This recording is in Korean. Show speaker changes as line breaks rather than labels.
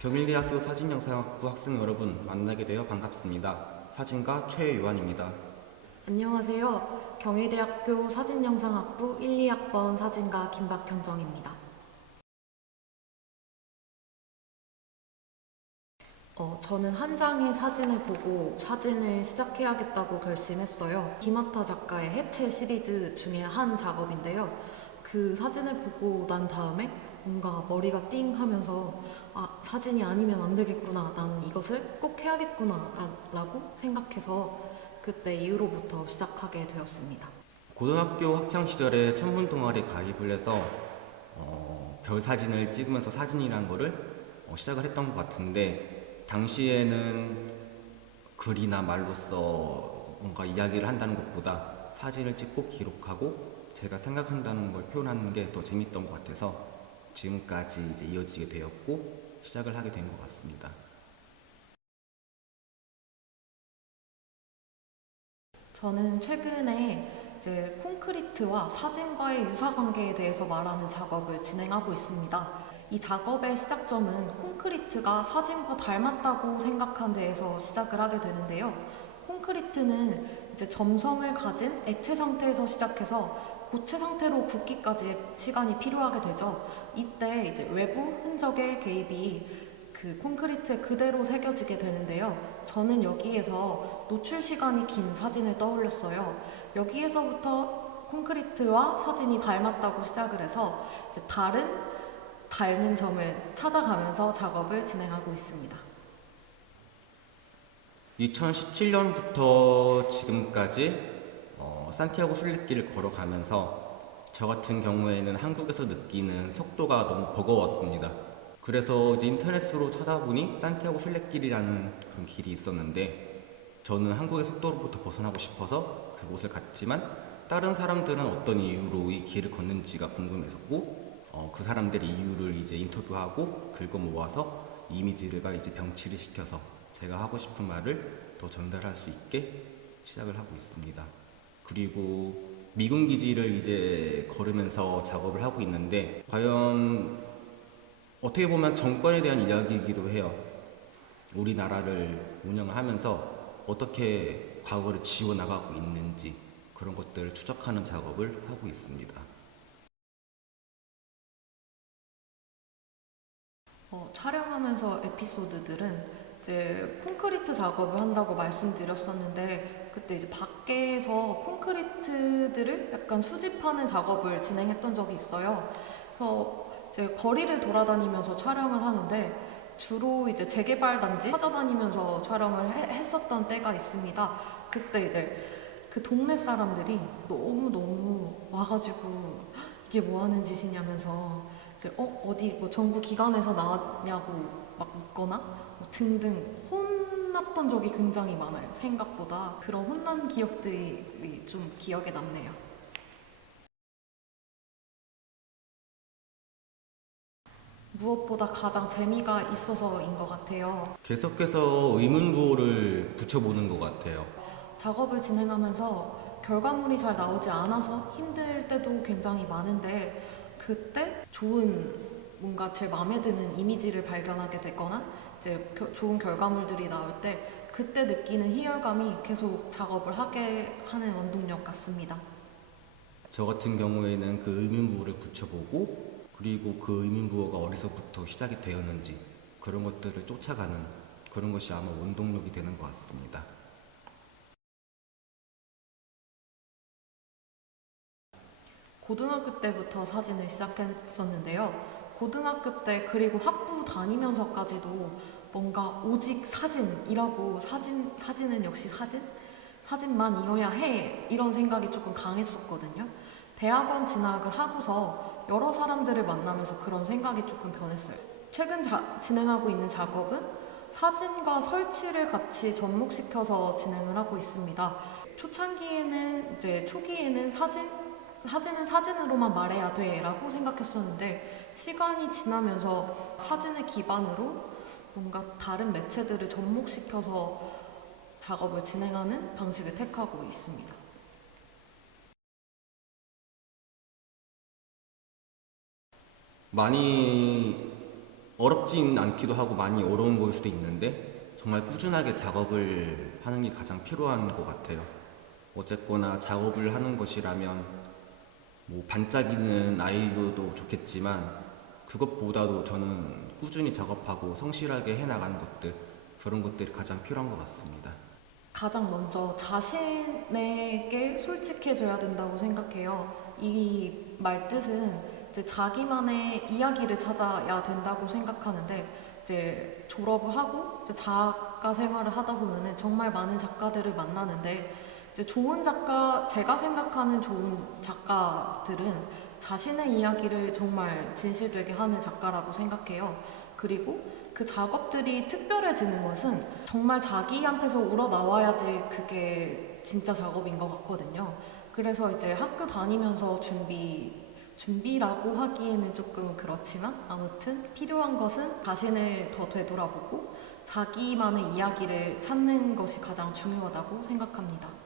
경일대학교 사진영상학부 학생 여러분 만나게 되어 반갑습니다. 사진가 최유한입니다.
안녕하세요. 경희대학교 사진영상학부 1, 2학번 사진가 김박현정입니다. 어, 저는 한 장의 사진을 보고 사진을 시작해야겠다고 결심했어요. 김하타 작가의 해체 시리즈 중에 한 작업인데요. 그 사진을 보고 난 다음에 뭔가 머리가 띵 하면서 아, 사진이 아니면 안 되겠구나. 나는 이것을 꼭 해야겠구나. 라고 생각해서 그때 이후로부터 시작하게 되었습니다.
고등학교 학창 시절에 천문 동아리 가입을 해서 어, 별 사진을 찍으면서 사진이란 거를 어, 시작을 했던 것 같은데 당시에는 글이나 말로써 뭔가 이야기를 한다는 것보다 사진을 찍고 기록하고 제가 생각한다는 걸 표현하는 게 더 재밌던 것 같아서 지금까지 이제 이어지게 되었고 시작을 하게 된 것 같습니다.
저는 최근에 이제 콘크리트와 사진과의 유사 관계에 대해서 말하는 작업을 진행하고 있습니다. 이 작업의 시작점은 콘크리트가 사진과 닮았다고 생각한 데에서 시작을 하게 되는데요. 콘크리트는 이제 점성을 가진 액체 상태에서 시작해서 고체 상태로 굳기까지 시간이 필요하게 되죠. 이때 이제 외부 흔적의 개입이 그 콘크리트에 그대로 새겨지게 되는데요. 저는 여기에서 노출 시간이 긴 사진을 떠올렸어요. 여기에서부터 콘크리트와 사진이 닮았다고 시작을 해서 다른 닮은 점을 찾아가면서 작업을 진행하고 있습니다.
2017년부터 지금까지 어, 산티아고 순례길을 걸어가면서 저 같은 경우에는 한국에서 느끼는 속도가 너무 버거웠습니다. 그래서 이제 인터넷으로 찾아보니 산티아고 순례길이라는 그런 길이 있었는데 저는 한국의 속도로부터 벗어나고 싶어서 그곳을 갔지만 다른 사람들은 어떤 이유로 이 길을 걷는지가 궁금했었고 어, 그 사람들의 이유를 이제 인터뷰하고 긁어 모아서 이미지들과 이제 병치를 시켜서 제가 하고 싶은 말을 더 전달할 수 있게 시작을 하고 있습니다. 그리고 미군 기지를 이제 걸으면서 작업을 하고 있는데 과연 어떻게 보면 정권에 대한 이야기이기도 해요. 우리나라를 운영하면서 어떻게 과거를 지워 나가고 있는지 그런 것들을 추적하는 작업을 하고 있습니다.
촬영하면서 에피소드들은 이제 콘크리트 작업을 한다고 말씀드렸었는데 그때 이제 밖에서 콘크리트들을 약간 수집하는 작업을 진행했던 적이 있어요. 그래서 이제 거리를 돌아다니면서 촬영을 하는데 주로 이제 재개발 단지 찾아다니면서 촬영을 해- 했었던 때가 있습니다. 그때 이제 그 동네 사람들이 너무 너무 와가지고 이게 뭐 하는 짓이냐면서 이제 어 어디 뭐 정부 기관에서 나왔냐고 막 묻거나 뭐 등등 혼났던 적이 굉장히 많아요. 생각보다 그런 혼난 기억들이 좀 기억에 남네요. 무엇보다 가장 재미가 있어서인 것 같아요.
계속해서 의문부호를 붙여보는 것 같아요.
작업을 진행하면서 결과물이 잘 나오지 않아서 힘들 때도 굉장히 많은데 그때 좋은 뭔가 제 마음에 드는 이미지를 발견하게 되거나 이제 겨- 좋은 결과물들이 나올 때 그때 느끼는 희열감이 계속 작업을 하게 하는 원동력 같습니다.
저 같은 경우에는 그 의문부호를 붙여보고 그리고 그 의문부호가 어디서부터 시작이 되었는지 그런 것들을 쫓아가는 그런 것이 아마 원동력이 되는 것 같습니다.
고등학교 때부터 사진을 시작했었는데요. 고등학교 때 그리고 학부 다니면서까지도 뭔가 오직 사진이라고 사진 사진은 역시 사진 사진만 이어야 해 이런 생각이 조금 강했었거든요. 대학원 진학을 하고서 여러 사람들을 만나면서 그런 생각이 조금 변했어요. 최근 자- 진행하고 있는 작업은 사진과 설치를 같이 접목시켜서 진행을 하고 있습니다. 초창기에는 이제 초기에는 사진 사진은 사진으로만 말해야 돼라고 생각했었는데 시간이 지나면서 사진을 기반으로 뭔가 다른 매체들을 접목시켜서 작업을 진행하는 방식을 택하고 있습니다.
많이 어렵진 않기도 하고 많이 어려운 걸 수도 있는데 정말 꾸준하게 작업을 하는 게 가장 필요한 것 같아요. 어쨌거나 작업을 하는 것이라면 뭐 반짝이는 아이디어도 좋겠지만 그것보다도 저는 꾸준히 작업하고 성실하게 해나가는 것들 그런 것들이 가장 필요한 것 같습니다.
가장 먼저 자신에게 솔직해져야 된다고 생각해요. 이 말 뜻은 이제 자기만의 이야기를 찾아야 된다고 생각하는데 이제 졸업을 하고 이제 작가 생활을 하다 보면은 정말 많은 작가들을 만나는데 이제 좋은 작가 제가 생각하는 좋은 작가들은 자신의 이야기를 정말 진실되게 하는 작가라고 생각해요. 그리고 그 작업들이 특별해지는 것은 정말 자기한테서 우러나와야지 그게 진짜 작업인 것 같거든요. 그래서 이제 학교 다니면서 준비, 준비라고 하기에는 조금 그렇지만 아무튼 필요한 것은 자신을 더 되돌아보고 자기만의 이야기를 찾는 것이 가장 중요하다고 생각합니다.